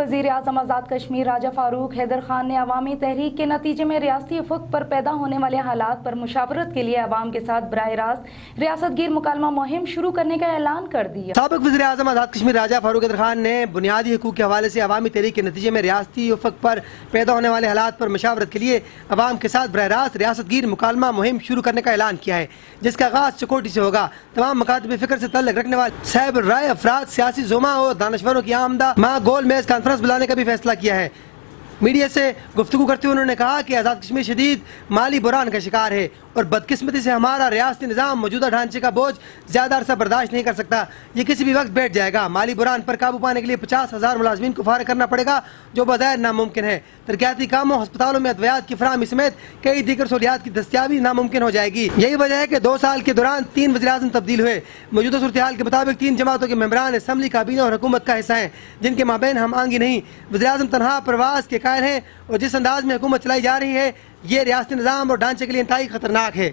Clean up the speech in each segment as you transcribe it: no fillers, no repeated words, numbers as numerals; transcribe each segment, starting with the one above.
वज़ीर आज़म आज़ाद कश्मीर राजा फारूक हैदर खान ने अवामी तहरीक के नतीजे में रियासती उफ़क़ पर पैदा होने वाले हालात पर मुशावरत के लिए अवाम के साथ बराह रास्त रियासत गिर मुकालमा मुहिम शुरू करने का ऐलान कर दिया। साबिक़ वज़ीर आज़म आज़ाद कश्मीर राजा फारूक हैदर खान ने बुनियादी हकूक़ के हवाले से अवामी तहरीक के नतीजे में रियासती उफ़क़ पर पैदा होने वाले हालात पर मुशावरत के लिए अवाम के साथ बराह रास्त रियासत गिर मुकालमा मुहिम शुरू करने का ऐलान किया है, जिसका आगाज़ चकोटी से होगा। तमाम मकातब फ़िक्र से तल्लुक़ रखने वाले साहिब राय अफराद, सियासी ज़ुमा और दानश्वरों की आमदा माँ गोल मेज कॉन्फ्रेंस बुलाने का भी फैसला किया है। मीडिया से गुफ्तगू करते हुए उन्होंने कहा कि आज़ाद कश्मीर शदीद माली बुरान का शिकार है और बदकिस्मती से हमारा रियासती निज़ाम मौजूदा ढांचे का बोझ ज़्यादा अरसा बर्दाश्त नहीं कर सकता। ये किसी भी वक्त बैठ जाएगा। माली बुरान पर काबू पाने के लिए 50,000 मुलाजमीन को फारिग करना पड़ेगा, जो बज़ाहिर नामुमकिन है। तरक्याती कामों, अस्पतालों में अद्वियात की फराहमी समेत कई दीगर सहूलियात की दस्तियाबी नामुमकिन हो जाएगी। यही वजह है कि 2 साल के दौरान 3 वज़ीर आज़म तब्दील हुए। मौजूदा सूरत हाल के मुताबिक 3 जमातों के मेंबरान असम्बली, काबीना और हुकूमत का हिस्सा हैं, जिनके माबैन हम आंगी नहीं। वज़ीर आज़म तनहा परवाज़ के कायल हैं और जिस अंदाज में हुकूमत चलाई जा रही है, ये रियासती निज़ाम और ढांचे के लिए इंतहाई खतरनाक है।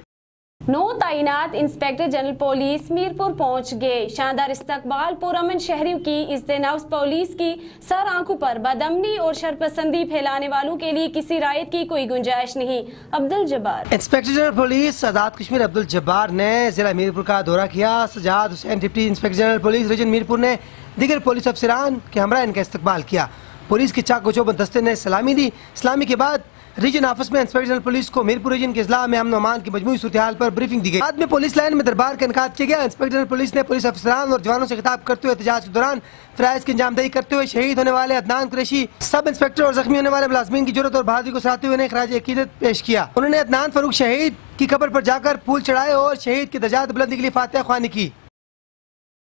9 तैनात इंस्पेक्टर जनरल पुलिस मीरपुर पहुंच गए। शानदार इस्तकबाल पुरअमन शहरियों की इज़्तिनाउस पुलिस की सर आंखों पर बदअमनी और शरपसंदी फैलाने वालों के लिए किसी रायत की कोई गुंजाइश नहीं। Abdul Jabbar. Inspector general police Azad Kashmir Abdul Jabbar ने जिला मीरपुर का दौरा किया। Sajjad Hussain deputy inspector general police region Mirpur ने दीगर पुलिस अफसरान के हमरा इनका इस्तकबाल किया। पुलिस के चाक चौबंद दस्ते ने सलामी दी। सलामी के बाद रीजन ऑफिस में इंस्पेक्टर जनरल पुलिस को मीरपुर रीजन के इजला में अमन अमान की मजमूई सूरत हाल पर ब्रीफिंग दी गई। बाद में पुलिस लाइन में दरबार का इनकाद किया गया। इंस्पेक्टर जनरल पुलिस ने पुलिस अफसरान और जवानों से खिताब करते हुए एहतजाज के दौरान फराइज की अंजामदही करते हुए शहीद होने वाले अदनान कुरैशी सब इंस्पेक्टर और जख्मी होने वाले मुलाजमीन की जुर्रत और बहादुरी को सराहते हुए उन्हें खराज अकीदत पेश किया। उन्होंने अदनान फारूक शहीद की कब्र पर जाकर फूल चढ़ाए और शहीद की दर्जात बुलंदी के लिए फातिहा ख्वानी की।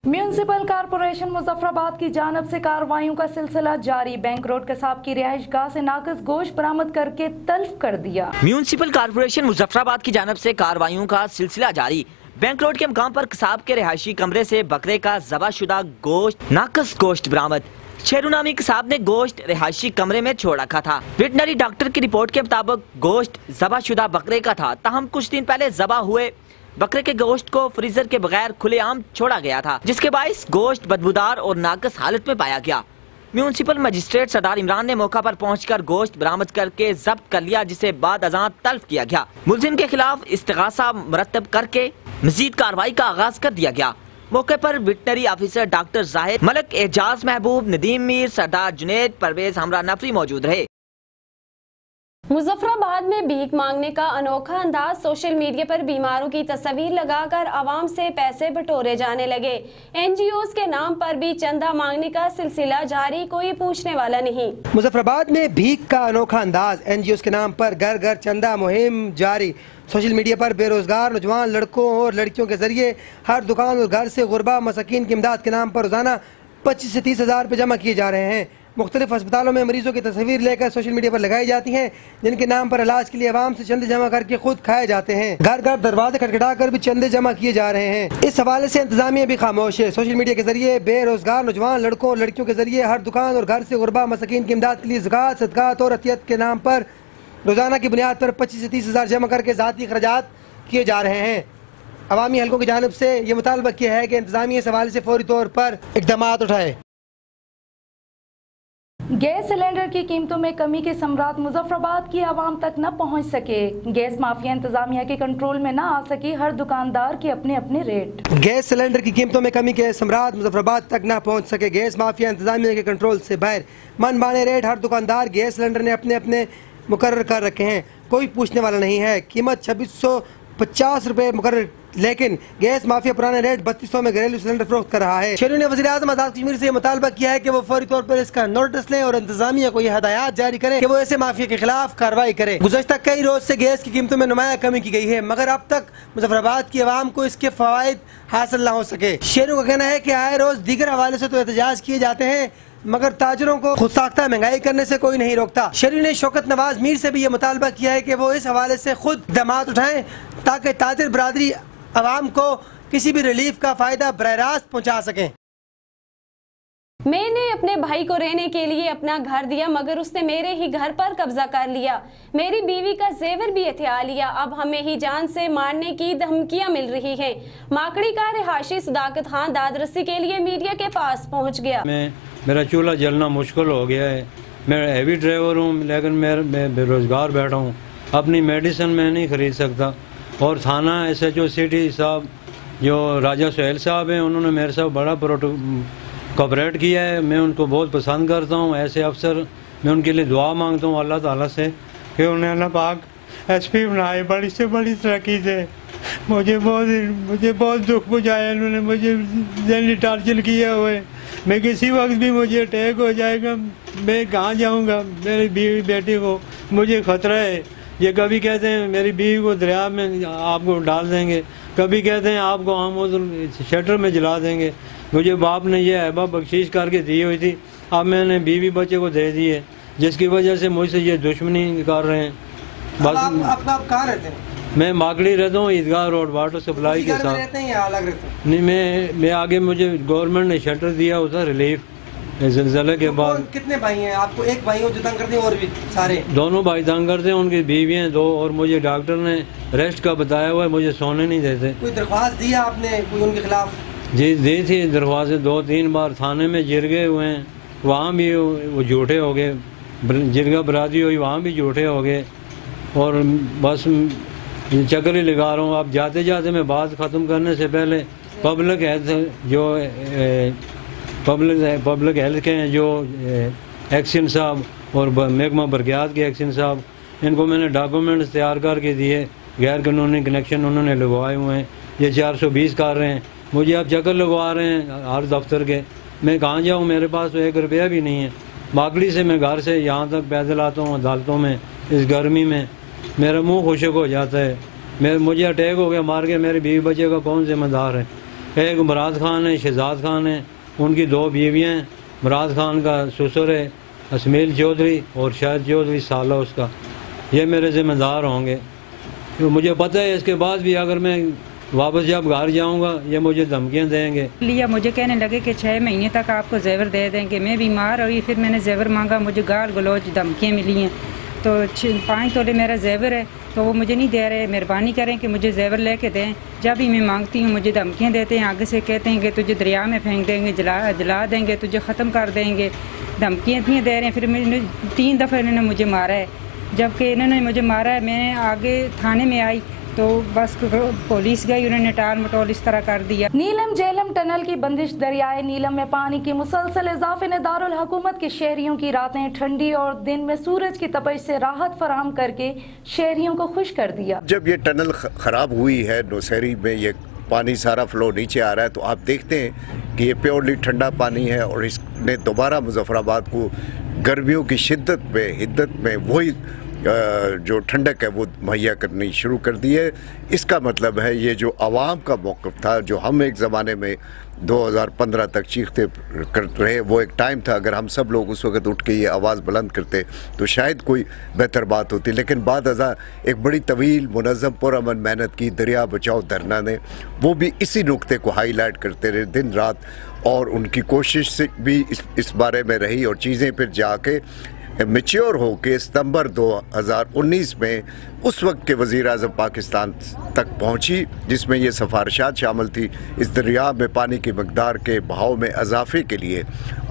म्यूनसिपल कॉरपोरेशन मुजफ्फराबाद की जानब से कार्रवाइयों का सिलसिला जारी। बैंक रोड कसाब की रिहाइश गाह से नाकस गोश्त बरामद करके तल्फ कर दिया। म्यूनसिपल कॉरपोरेशन मुजफ्फराबाद की जानब से कार्रवाइयों का सिलसिला जारी। बैंक रोड के मकाम पर कसाब के रिहायशी कमरे से बकरे का ज़बाशुदा गोश्त, नाकस गोश्त बरामद। शेरू नामी कसाब ने गोश्त रिहायशी कमरे में छोड़ रखा था। वेटनरी डॉक्टर की रिपोर्ट के मुताबिक गोश्त ज़बाशुदा बकरे का था, ताहम कुछ दिन पहले ज़बा हुए बकरे के गोश्त को फ्रीजर के बगैर खुलेआम छोड़ा गया था, जिसके बाइस गोश्त बदबूदार और नाकस हालत में पाया गया। म्यूनसिपल मजिस्ट्रेट सरदार इमरान ने मौका पर पहुंचकर गोश्त बरामद करके जब्त कर लिया, जिसे बाद अज़ां तल्फ किया गया। मुलजिम के खिलाफ इस्तिगासा मुरतब करके मजीद कार्रवाई का आगाज कर दिया गया। मौके पर veterinary officer doctor Zahid Malik, Ejaz Mehboob, Nadeem Mir, सरदार जुनेद, परवेज हमरा नफरी मौजूद रहे। मुजफ्फराबाद में भीख मांगने का अनोखा अंदाज। सोशल मीडिया पर बीमारों की तस्वीर लगाकर आवाम से पैसे बटोरे जाने लगे। NGOs के नाम पर भी चंदा मांगने का सिलसिला जारी, कोई पूछने वाला नहीं। मुजफ्फराबाद में भीख का अनोखा अंदाज। NGOs के नाम पर घर घर चंदा मुहिम जारी। सोशल मीडिया पर बेरोजगार नौजवान लड़कों और लड़कियों के जरिए हर दुकान और घर से गुरबा मसाकीन की इमदाद के नाम पर रोजाना 25 से 30 हज़ार रुपये जमा किए जा रहे हैं। मुख्तलिफ अस्पतालों में मरीजों की तस्वीर लेकर सोशल मीडिया पर लगाई जाती हैं, जिनके नाम पर इलाज के लिए आवाम से चंदे जमा करके खुद खाए जाते हैं। घर घर दरवाजे खटखटा कर भी चंदे जमा किए जा रहे हैं। इस हवाले से इंतजामिया भी खामोश है। सोशल मीडिया के जरिए बेरोजगार नौजवान लड़कों और लड़कियों के जरिए हर दुकान और घर से गुरबा मसाकीन की इमदाद के लिए ज़कात, सदकात और अतियत के नाम पर रोजाना की बुनियाद पर 25 से 30 हज़ार जमा करके ज़ाती खर्चात किए जा रहे हैं। अवामी हलकों की जानिब से ये मुतालबा किया है कि इंतजामिया इस हवाले से फौरी तौर पर इक़दाम उठाए। गैस सिलेंडर की कीमतों में कमी के समरात मुजफ्फराबाद की आवाम तक न पहुंच सके। गैस माफिया इंतजामिया के कंट्रोल में न आ सकी, हर दुकानदार के अपने अपने रेट। गैस सिलेंडर की कीमतों में कमी के समरात मुजफ्फराबाद तक न पहुंच सके। गैस माफिया इंतजामिया के कंट्रोल से बाहर, मनमाने रेट हर दुकानदार गैस सिलेंडर ने अपने अपने मुकर्रर कर रखे हैं, कोई पूछने वाला नहीं है। कीमत 2650 रुपये मुकर्रर, लेकिन गैस माफिया पुराने रेट 3200 में घरेलू सिलेंडर फरोख्त कर रहा है। शेरू ने वज़ीर आज़म आज़ाद कश्मीर से मुतालबा किया है कि वो फौरी तौर पर इसका नोटिस लें और इंतजामिया को यह हदायत जारी करें कि वो ऐसे माफिया के खिलाफ कार्रवाई करे। गुज़श्ता कई रोज से गैस की कीमतों में नुमाया कमी की गई है, मगर अब तक मुजफ्फराबाद की आवाम को इसके फवायद हासिल न हो सके। शेरू का कहना है कि आए रोज दीगर हवाले से तो एहतजाज किए जाते हैं, मगर ताजरों को खुद साख्ता महंगाई करने से कोई नहीं रोकता। शेरू ने शौकत नवाज मीर से भी ये मुतालबा किया है कि वो इस हवाले से खुद इक़दामात उठाएं ताकि ताजिर बरादरी आवाम को किसी भी रिलीफ का फायदा बराह रास्त पहुँचा सकें। मैंने अपने भाई को रहने के लिए अपना घर दिया, मगर उसने मेरे ही घर पर कब्जा कर लिया। मेरी बीवी का जेवर भी हथिया लिया। अब हमें ही जान से मारने की धमकियां मिल रही हैं। माकड़ी का रिहायशी सदाकत खान दादरसी के लिए मीडिया के पास पहुंच गया। मैं मेरा चूल्हा जलना मुश्किल हो गया है। मैं हैवी ड्राइवर हूँ, लेकिन मैं बेरोज़गार बैठा हूँ, अपनी मेडिसिन मैं नहीं ख़रीद सकता। और थाना SHO सिटी साहब जो राजा सुहेल साहब हैं, उन्होंने मेरे साथ बड़ा कोऑपरेट किया है। मैं उनको बहुत पसंद करता हूँ। ऐसे अफसर, मैं उनके लिए दुआ मांगता हूँ अल्लाह ताला से कि उन्हें अल्लाह पाक SP बनाए बड़ी से बड़ी तरक्की से। मुझे बहुत दुख पहुँचाया इन्होंने, मुझे जहनी टार्चर किया हुए। मैं किसी वक्त भी मुझे अटैक हो जाएगा, मैं कहाँ जाऊँगा? मेरी बीवी बेटी को मुझे ख़तरा है। ये कभी कहते हैं मेरी बीवी को दरिया में आपको डाल देंगे, कभी कहते हैं आपको हम उधर शटर में जला देंगे। मुझे बाप ने ये ऐबा बख्शीश करके दी हुई थी, अब मैंने बीवी बच्चे को दे दी है, जिसकी वजह से मुझसे ये दुश्मनी कर रहे हैं। बस आप कहाँ रहते हैं? मैं मागड़ी रहता हूँ, ईदगाह रोड, वाटर सप्लाई के साथ। रहते हैं या अलग रहते हैं? नहीं, मैं आगे मुझे गवर्नमेंट ने शटर दिया होता रिलीफ ज़लज़ले के बाद। कितने भाई हैं आपको? एक भाई हो जो तंग करते हैं और भी सारे? दोनों भाई तंग करते हैं, उनकी बीवियाँ 2, और मुझे डॉक्टर ने रेस्ट का बताया हुआ है, मुझे सोने नहीं देते। कोई दरख्वास्त दिया आपने कोई उनके खिलाफ? जी दी थी दरख्वास्त 2-3 बार, थाने में जिरगे हुए हैं, वहाँ भी वो झूठे हो गए, जिरगा बरादरी हुई वहाँ भी झूठे हो गए। और बस चक्कर ही लगा रहा हूँ। अब जाते जाते मैं बात ख़त्म करने से पहले पब्लिक हेल्थ जो पब्लिक हेल्थ के हैं जो एक्शन साहब और महकमा बरक़ियात के एक्शन साहब, इनको मैंने डॉक्यूमेंट्स तैयार करके दिए। गैर कानूनी कनेक्शन उन्होंने लगवाए हुए हैं, ये 420 कर रहे हैं। मुझे अब चक्कर लगवा रहे हैं हर दफ्तर के। मैं कहाँ जाऊँ? मेरे पास तो 1 रुपया भी नहीं है। मागड़ी से मैं घर से यहाँ तक पैदल आता हूँ अदालतों में, इस गर्मी में मेरा मुंह खुशक हो जाता है। मुझे अटैक हो गया, मार के मेरे बीवी बच्चे का कौन जिम्मेदार है? एक मुराद खान है, शहजाद खान है, उनकी 2 बीवियाँ हैं। मुराद खान का ससुर है असमील चौधरी और शाहिद चौधरी साला उसका, ये मेरे ज़िम्मेदार होंगे। तो मुझे पता है इसके बाद भी अगर मैं वापस जब घर जाऊंगा ये मुझे धमकियां देंगे। लिया मुझे कहने लगे कि 6 महीने तक आपको जेवर दे देंगे। मैं बीमार हुई, फिर मैंने जेवर मांगा, मुझे गाल गलौज धमकियाँ मिली हैं। तो 5 तोले मेरा जेवर है, तो वो मुझे नहीं दे रहे। मेहरबानी करें कि मुझे जेवर लेके दें। जब भी मैं मांगती हूँ मुझे धमकियाँ देते हैं, आगे से कहते हैं कि तुझे दरिया में फेंक देंगे, जला देंगे, तुझे ख़त्म कर देंगे। धमकियाँ इतनी दे रहे हैं। फिर मैंने 3 दफ़ा इन्होंने मुझे मारा है। जबकि इन्होंने मुझे मारा है, मैं आगे थाने में आई तो बस पुलिस गई, उन्होंने टाल मटोल इस तरह कर दिया। नीलम झेलम टनल की बंदिश दरियाए नीलम में पानी के मुसलसल इजाफे ने दारुल हुकूमत के शहरियों की रातें ठंडी और दिन में सूरज की तपिश से राहत फराहम करके शहरियों को खुश कर दिया। जब ये टनल ख़राब हुई है, नौशहरी में ये पानी सारा फ्लो नीचे आ रहा है, तो आप देखते हैं कि ये प्योरली ठंडा पानी है और इसने दोबारा मुजफ्फराबाद को गर्मियों की हिद्दत में वही जो ठंडक है वो मुहैया करनी शुरू कर दी है। इसका मतलब है ये जो आवाम का मौक़िफ़ था, जो हम एक ज़माने में 2015 तक चीखते कर रहे, वो एक टाइम था। अगर हम सब लोग उस वक़्त उठ के ये आवाज़ बुलंद करते तो शायद कोई बेहतर बात होती। लेकिन बाद अज़ा एक बड़ी तवील मुनज़्ज़म पुरअमन मेहनत की दरिया बचाओ धरना ने, वो भी इसी नुक्ते को हाईलाइट करते रहे दिन रात, और उनकी कोशिश से भी इस बारे में रही। और चीज़ें फिर जाके मैच्योर हो के सितंबर 2019 में उस वक्त के वज़ीर आज़म पाकिस्तान तक पहुंची, जिसमें ये सिफारिशात शामिल थी। इस दरिया में पानी की मकदार के बहाव में इजाफे के लिए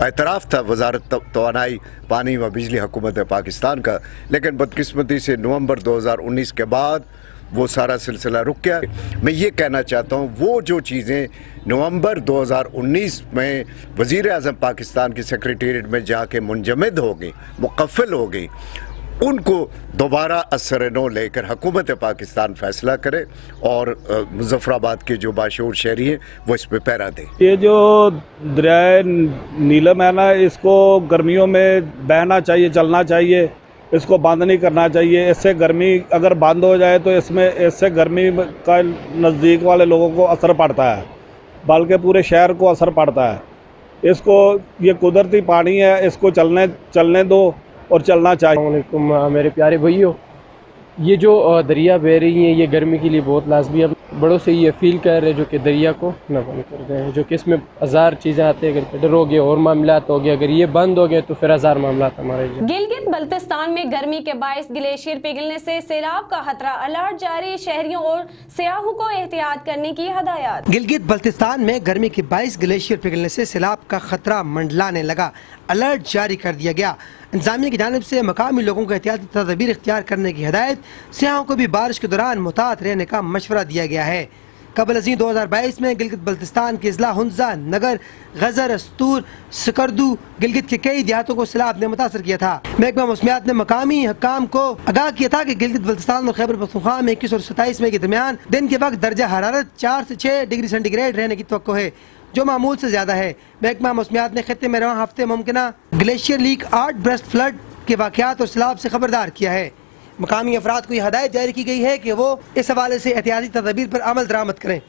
एतराफ़ था वज़ारत तवानाई, पानी व बिजली हुकूमत पाकिस्तान का। लेकिन बदकिस्मती से नवंबर 2019 के बाद वो सारा सिलसिला रुक गया। मैं ये कहना चाहता हूँ, वो जो चीज़ें नवंबर 2019 में वज़ीर आज़म पाकिस्तान की सेक्रेटेरिएट में जाके मुंजमद हो गई, मुकफ़िल हो गई, उनको दोबारा असर नो लेकर हुकूमत पाकिस्तान फ़ैसला करे और मुजफ्फराबाद के जो बाशऊर शहरी हैं वो इस पर पैरा दें। ये जो दरिया नीलम है ना, इसको गर्मियों में बहना चाहिए, चलना चाहिए, इसको बंद नहीं करना चाहिए। इससे गर्मी अगर बंद हो जाए तो इससे गर्मी का नज़दीक वाले लोगों को असर पड़ता है, बल्कि पूरे शहर को असर पड़ता है। इसको, ये कुदरती पानी है, इसको चलने दो और चलना चाहिए। मेरे प्यारे भाइयों, ये जो दरिया बह रही हैं ये गर्मी के लिए बहुत लाजमी है। बड़ों से ये अपील कर रहे हैं जो कि दरिया को न बंद कर दें, जो कि इसमें हज़ार चीज़ें आती है। अगर पेट्रोल हो गया और मामलात हो गए, अगर ये बंद हो गए तो फिर हज़ार मामलात हमारे। गिलगित बल्तिस्तान में गर्मी के बायस ग्लेशियर पिघलने से सैलाब का खतरा, अलर्ट जारी, शहरियों और सियाहों को एहतियात करने की हदायत। गिलगित बल्तिस्तान में गर्मी के बायस ग्लेशियर पिघलने से सैलाब का खतरा मंडलाने लगा, अलर्ट जारी कर दिया गया। इंतजामिया की जानिब से मकामी लोगों को एहतियाती तदबीर इख्तियार करने की हदायत, सियाहों को भी बारिश के दौरान मुहतात रहने का मशवरा दिया गया है। कबल अज़ीं 2022 में गिलगित बल्तिस्तान के अजला हुंजा, नगर, गजर, अस्तूर, सकरदू, गिलगित के कई देहातों को सैलाब ने मुतासर किया था। महकमा मौसमियात ने मकामी हकाम को आगाह किया था कि गिलगित बल्तिस्तान और खैबर पख्तूनख्वा में 21 और 27 मई के दरमियान दिन के वक्त दर्जा हरारत 4 से 6 डिग्री सेंटीग्रेड रहने की तवक्को है, जो मामूल से ज्यादा है। महकमा मौसमियात ने खित्ते में रवां हफ्ते मुमकिना ग्लेशियर लीक, 8 ब्रस्ट फ्लड के वाक़यात और सैलाब से खबरदार किया है। मकामी अफराद को यह हदायत जारी की गई है कि वो इस हवाले से एहतियाती तदबीर पर अमल दरामद करें।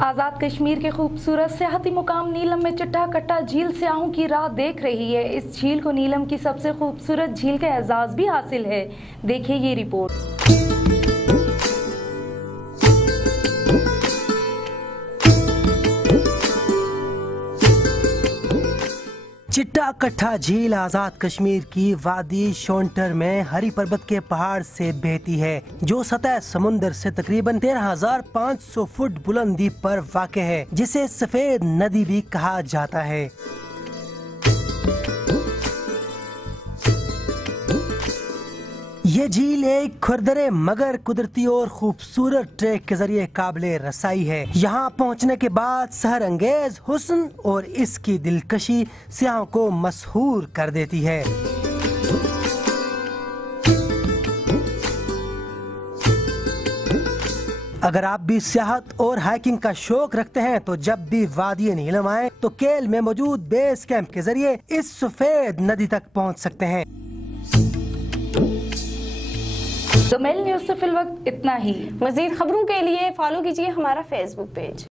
आज़ाद कश्मीर के खूबसूरत सियाहती मुकाम नीलम में चिट्टा कट्टा झील सियाहों की राह देख रही है। इस झील को नीलम की सबसे खूबसूरत झील का एजाज़ भी हासिल है। देखिए ये रिपोर्ट। चिट्टा कट्टा झील आज़ाद कश्मीर की वादी शोंटर में हरी पर्वत के पहाड़ से बहती है, जो सतह समुंदर से तकरीबन 13,500 फुट बुलंदी पर वाक़ है, जिसे सफेद नदी भी कहा जाता है। ये झील एक खुरदरे मगर कुदरती और खूबसूरत ट्रैक के जरिए काबिले रसाई है। यहाँ पहुँचने के बाद सहर अंगेज हुस्न और इसकी दिलकशी सियाहों को मशहूर कर देती है। अगर आप भी सियाहत और हाइकिंग का शौक रखते हैं तो जब भी वादी नीलम आए तो केल में मौजूद बेस कैंप के जरिए इस सफेद नदी तक पहुँच सकते हैं। तो मेल न्यूज़ से फिलवक्त इतना ही। मज़ीद खबरों के लिए फॉलो कीजिए हमारा फेसबुक पेज।